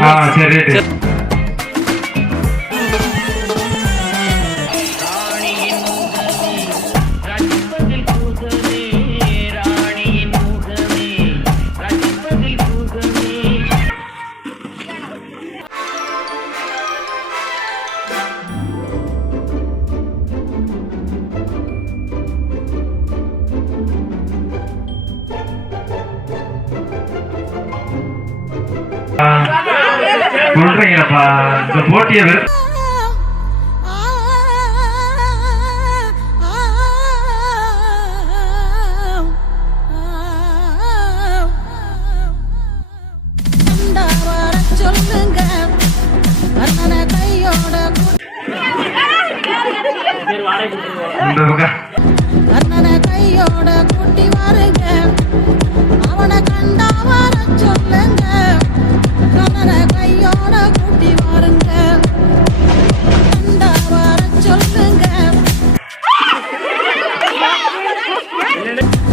Ah, sí, sí. சொல்றீங்களப்பா இந்த போட்டியை சொல்லுங்க minute.